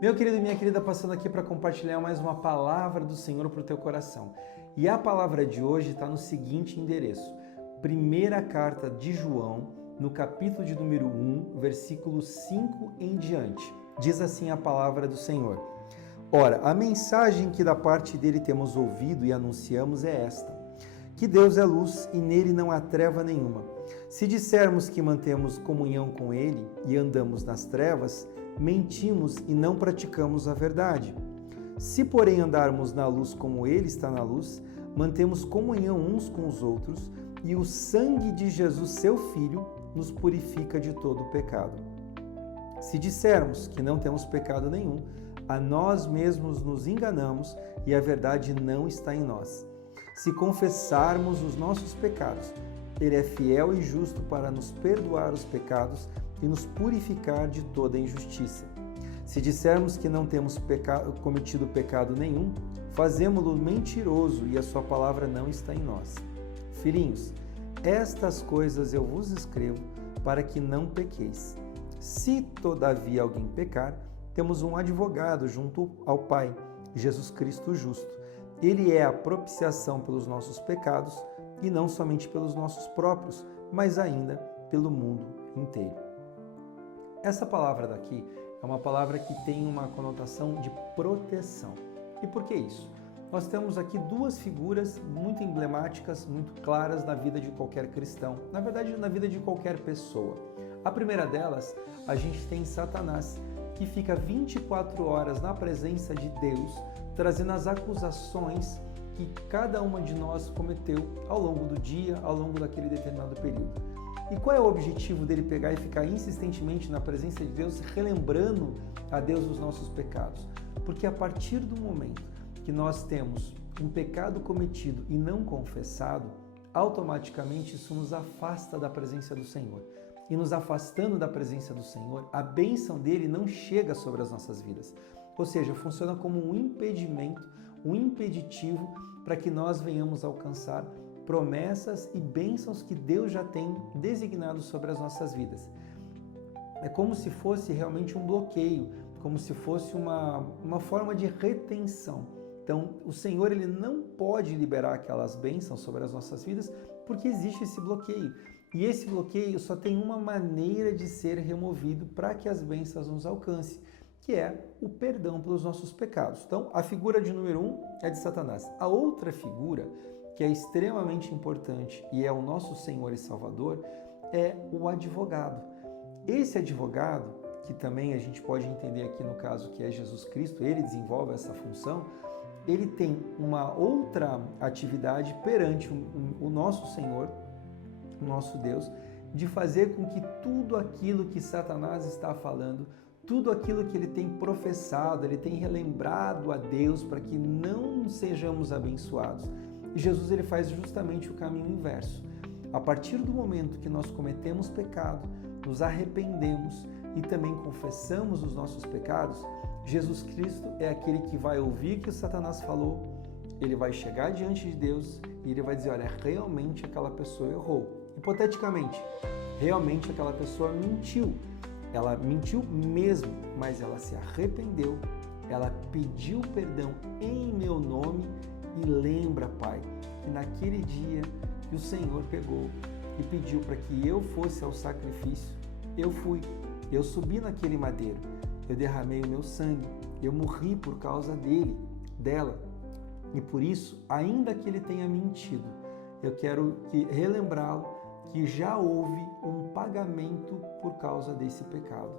Meu querido e minha querida, passando aqui para compartilhar mais uma palavra do Senhor para o teu coração. E a palavra de hoje está no seguinte endereço: Primeira carta de João, no capítulo de número 1, versículo 5 em diante. Diz assim a palavra do Senhor: Ora, a mensagem que da parte dele temos ouvido e anunciamos é esta: que Deus é luz e nele não há treva nenhuma. Se dissermos que mantemos comunhão com ele e andamos nas trevas, mentimos e não praticamos a verdade. Se, porém, andarmos na luz como ele está na luz, mantemos comunhão uns com os outros, e o sangue de Jesus, seu Filho, nos purifica de todo o pecado. Se dissermos que não temos pecado nenhum, a nós mesmos nos enganamos e a verdade não está em nós. Se confessarmos os nossos pecados, ele é fiel e justo para nos perdoar os pecados e nos purificar de toda injustiça. Se dissermos que não temos cometido pecado nenhum, fazemo-lo mentiroso e a sua palavra não está em nós. Filhinhos, estas coisas eu vos escrevo para que não pequeis. Se todavia alguém pecar, temos um advogado junto ao Pai, Jesus Cristo justo. Ele é a propiciação pelos nossos pecados, e não somente pelos nossos próprios, mas ainda pelo mundo inteiro. Essa palavra daqui é uma palavra que tem uma conotação de proteção. E por que isso? Nós temos aqui duas figuras muito emblemáticas, muito claras na vida de qualquer cristão, na verdade na vida de qualquer pessoa. A primeira delas, a gente tem Satanás, que fica 24 horas na presença de Deus, trazendo as acusações que cada uma de nós cometeu ao longo do dia, ao longo daquele determinado período. E qual é o objetivo dele pegar e ficar insistentemente na presença de Deus, relembrando a Deus os nossos pecados? Porque a partir do momento que nós temos um pecado cometido e não confessado, automaticamente isso nos afasta da presença do Senhor. E nos afastando da presença do Senhor, a bênção dele não chega sobre as nossas vidas. Ou seja, funciona como um impedimento, um impeditivo para que nós venhamos alcançar promessas e bênçãos que Deus já tem designado sobre as nossas vidas. É como se fosse realmente um bloqueio, como se fosse uma forma de retenção. Então, o Senhor ele não pode liberar aquelas bênçãos sobre as nossas vidas porque existe esse bloqueio. E esse bloqueio só tem uma maneira de ser removido para que as bênçãos nos alcancem, que é o perdão pelos nossos pecados. Então, a figura de número 1 é de Satanás. A outra figura, que é extremamente importante e é o nosso Senhor e Salvador, é o advogado. Esse advogado, que também a gente pode entender aqui no caso que é Jesus Cristo, ele desenvolve essa função, ele tem uma outra atividade perante o nosso Senhor, o nosso Deus, de fazer com que tudo aquilo que Satanás está falando, tudo aquilo que ele tem professado, ele tem relembrado a Deus para que não sejamos abençoados. E Jesus ele faz justamente o caminho inverso. A partir do momento que nós cometemos pecado, nos arrependemos e também confessamos os nossos pecados, Jesus Cristo é aquele que vai ouvir o que o Satanás falou, ele vai chegar diante de Deus e ele vai dizer, olha, realmente aquela pessoa errou. Hipoteticamente, realmente aquela pessoa mentiu. Ela mentiu mesmo, mas ela se arrependeu, ela pediu perdão em meu nome e lembra, Pai, que naquele dia que o Senhor pegou e pediu para que eu fosse ao sacrifício, eu fui, eu subi naquele madeiro, eu derramei o meu sangue, eu morri por causa dele, dela. E por isso, ainda que ele tenha mentido, eu quero relembrá-lo que já houve um pagamento por causa desse pecado.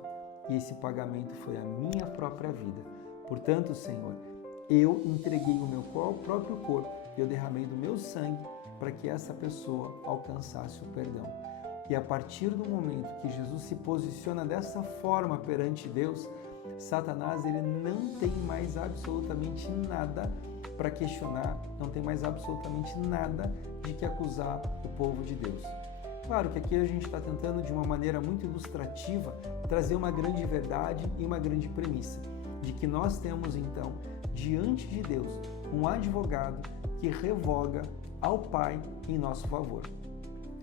E esse pagamento foi a minha própria vida. Portanto, Senhor, eu entreguei o meu próprio corpo, eu derramei do meu sangue para que essa pessoa alcançasse o perdão. E a partir do momento que Jesus se posiciona dessa forma perante Deus, Satanás ele não tem mais absolutamente nada para questionar, não tem mais absolutamente nada de que acusar o povo de Deus. Claro que aqui a gente está tentando, de uma maneira muito ilustrativa, trazer uma grande verdade e uma grande premissa, de que nós temos, então, diante de Deus, um advogado que revoga ao Pai em nosso favor.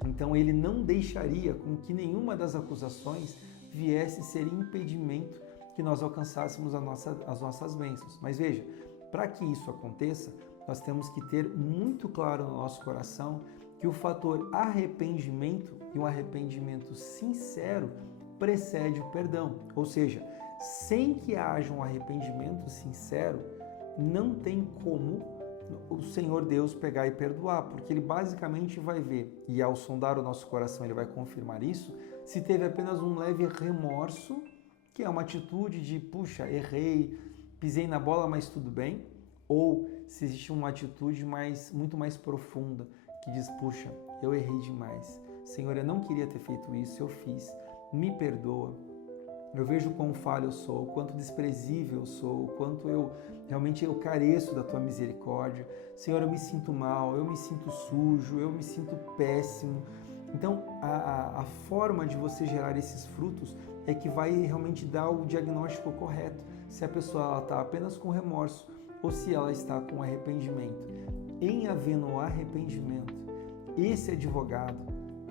Então, ele não deixaria com que nenhuma das acusações viesse ser impedimento que nós alcançássemos as nossas bênçãos. Mas veja, para que isso aconteça, nós temos que ter muito claro no nosso coração que o fator arrependimento e um arrependimento sincero precede o perdão. Ou seja, sem que haja um arrependimento sincero, não tem como o Senhor Deus pegar e perdoar, porque Ele basicamente vai ver, e ao sondar o nosso coração Ele vai confirmar isso, se teve apenas um leve remorso, que é uma atitude de, puxa, errei, pisei na bola, mas tudo bem, ou se existe uma atitude muito mais profunda, que diz, puxa, eu errei demais, Senhor, eu não queria ter feito isso, eu fiz, me perdoa. Eu vejo quão falho eu sou, o quanto desprezível eu sou, o quanto eu realmente careço da Tua misericórdia. Senhor, eu me sinto mal, eu me sinto sujo, eu me sinto péssimo. Então, a forma de você gerar esses frutos é que vai realmente dar o diagnóstico correto. Se a pessoa está apenas com remorso ou se ela está com arrependimento. Em havendo arrependimento, esse advogado,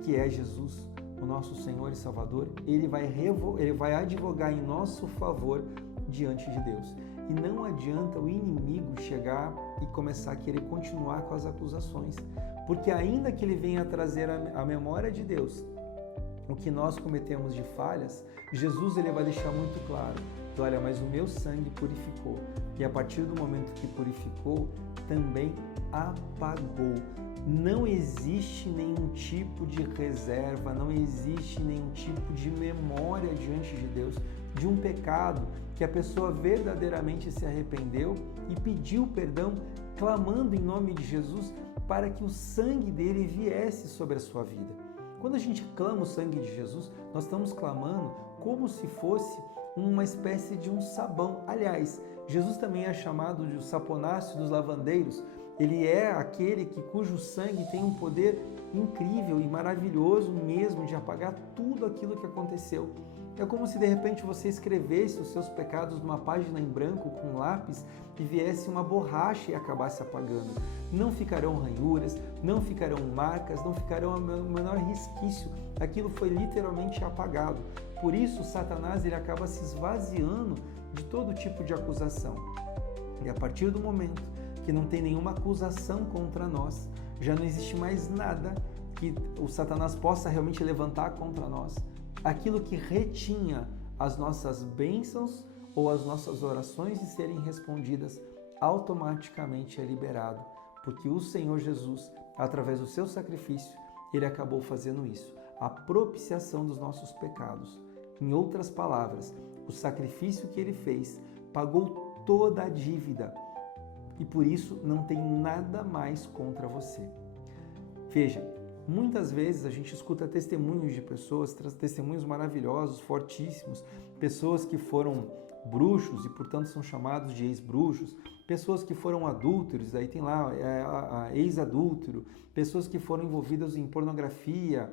que é Jesus, o nosso Senhor e Salvador, ele vai advogar em nosso favor diante de Deus. E não adianta o inimigo chegar e começar a querer continuar com as acusações, porque ainda que ele venha trazer a memória de Deus o que nós cometemos de falhas, Jesus ele vai deixar muito claro, olha, mas o meu sangue purificou, e a partir do momento que purificou, também apagou. Não existe nenhum tipo de reserva, não existe nenhum tipo de memória diante de Deus de um pecado que a pessoa verdadeiramente se arrependeu e pediu perdão, clamando em nome de Jesus para que o sangue dele viesse sobre a sua vida. Quando a gente clama o sangue de Jesus, nós estamos clamando como se fosse uma espécie de um sabão. Aliás, Jesus também é chamado de o saponáceo dos lavandeiros. Ele é aquele cujo sangue tem um poder incrível e maravilhoso mesmo de apagar tudo aquilo que aconteceu. É como se de repente você escrevesse os seus pecados numa página em branco com um lápis e viesse uma borracha e acabasse apagando. Não ficarão ranhuras, não ficarão marcas, não ficarão o menor resquício. Aquilo foi literalmente apagado. Por isso, Satanás ele acaba se esvaziando de todo tipo de acusação. E a partir do momento que não tem nenhuma acusação contra nós, já não existe mais nada que o Satanás possa realmente levantar contra nós. Aquilo que retinha as nossas bênçãos ou as nossas orações de serem respondidas, automaticamente é liberado, porque o Senhor Jesus, através do seu sacrifício, ele acabou fazendo isso, a propiciação dos nossos pecados. Em outras palavras, o sacrifício que ele fez pagou toda a dívida e por isso não tem nada mais contra você. Veja, muitas vezes a gente escuta testemunhos de pessoas, testemunhos maravilhosos, fortíssimos, pessoas que foram bruxos e portanto são chamados de ex-bruxos, pessoas que foram adúlteros, aí tem lá ex-adúltero, pessoas que foram envolvidas em pornografia,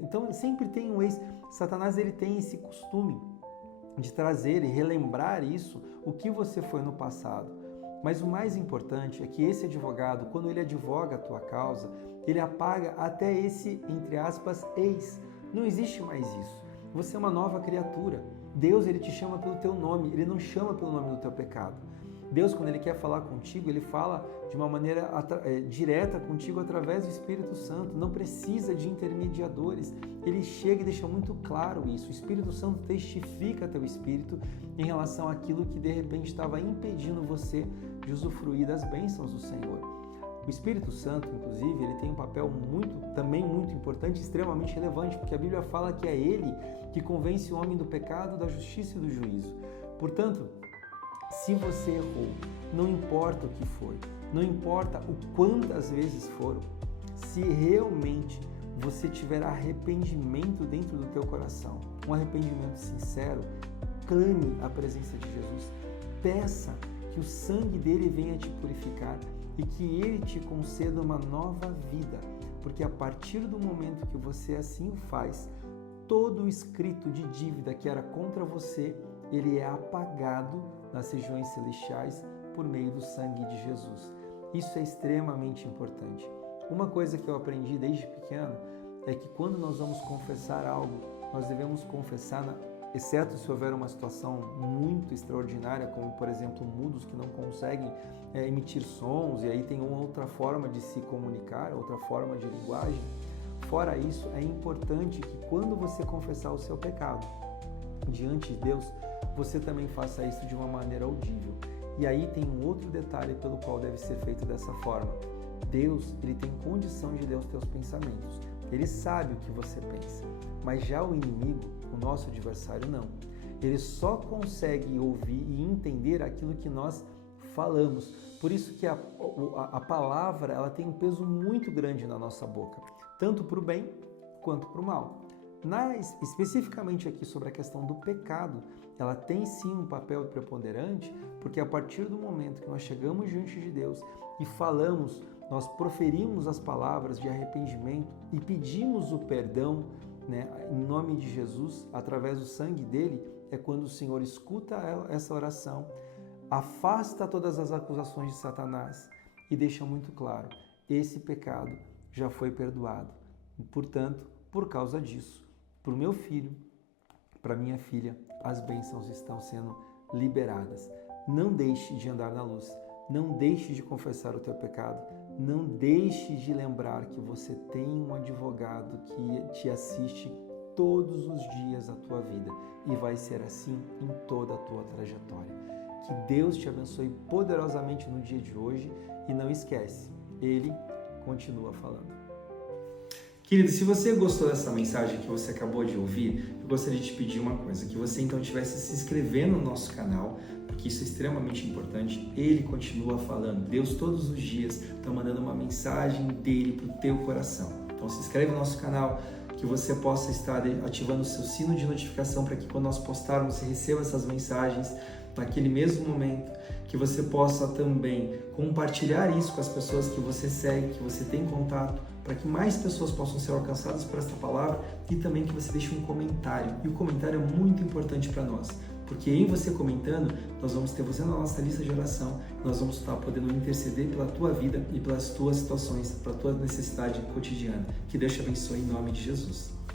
então sempre tem um ex. Satanás ele tem esse costume de trazer e relembrar isso, o que você foi no passado. Mas o mais importante é que esse advogado, quando ele advoga a tua causa, ele apaga até esse, entre aspas, ex. Não existe mais isso. Você é uma nova criatura. Deus, ele te chama pelo teu nome, ele não chama pelo nome do teu pecado. Deus, quando ele quer falar contigo, ele fala de uma maneira direta contigo através do Espírito Santo. Não precisa de intermediadores. Ele chega e deixa muito claro isso. O Espírito Santo testifica teu espírito em relação àquilo que de repente estava impedindo você de usufruir das bênçãos do Senhor. O Espírito Santo, inclusive, ele tem um papel também muito importante, extremamente relevante, porque a Bíblia fala que é ele que convence o homem do pecado, da justiça e do juízo. Portanto, se você errou, não importa o que foi, não importa o quantas vezes foram, se realmente você tiver arrependimento dentro do teu coração, um arrependimento sincero, clame a presença de Jesus, peça que o sangue dele venha te purificar e que ele te conceda uma nova vida, porque a partir do momento que você assim o faz, todo o escrito de dívida que era contra você, ele é apagado nas regiões celestiais por meio do sangue de Jesus. Isso é extremamente importante. Uma coisa que eu aprendi desde pequeno é que quando nós vamos confessar algo, nós devemos confessar exceto se houver uma situação muito extraordinária, como por exemplo mudos que não conseguem emitir sons, e aí tem uma outra forma de se comunicar, outra forma de linguagem. Fora isso, é importante que quando você confessar o seu pecado diante de Deus, você também faça isso de uma maneira audível. E aí tem um outro detalhe pelo qual deve ser feito dessa forma. Deus, ele tem condição de ler os teus pensamentos. Ele sabe o que você pensa. Mas já o inimigo, o nosso adversário, não. Ele só consegue ouvir e entender aquilo que nós falamos. Por isso que a palavra, ela tem um peso muito grande na nossa boca, tanto para o bem quanto para o mal. Especificamente aqui sobre a questão do pecado, ela tem sim um papel preponderante, porque a partir do momento que nós chegamos diante de Deus e falamos, nós proferimos as palavras de arrependimento e pedimos o perdão, né, em nome de Jesus, através do sangue dele, é quando o Senhor escuta essa oração, afasta todas as acusações de Satanás e deixa muito claro, esse pecado já foi perdoado. E, portanto, por causa disso, para o meu filho, para minha filha, as bênçãos estão sendo liberadas. Não deixe de andar na luz, não deixe de confessar o teu pecado, não deixe de lembrar que você tem um advogado que te assiste todos os dias da tua vida e vai ser assim em toda a tua trajetória. Que Deus te abençoe poderosamente no dia de hoje e não esquece, Ele continua falando. Querido, se você gostou dessa mensagem que você acabou de ouvir, eu gostaria de te pedir uma coisa, que você então estivesse se inscrevendo no nosso canal, porque isso é extremamente importante. Ele continua falando, Deus todos os dias está mandando uma mensagem dele para o teu coração. Então se inscreve no nosso canal, que você possa estar ativando o seu sino de notificação para que quando nós postarmos você receba essas mensagens naquele mesmo momento, que você possa também compartilhar isso com as pessoas que você segue, que você tem contato, para que mais pessoas possam ser alcançadas por esta palavra e também que você deixe um comentário. E o comentário é muito importante para nós, porque em você comentando, nós vamos ter você na nossa lista de oração, nós vamos estar podendo interceder pela tua vida e pelas tuas situações, pela tua necessidade cotidiana. Que Deus te abençoe em nome de Jesus.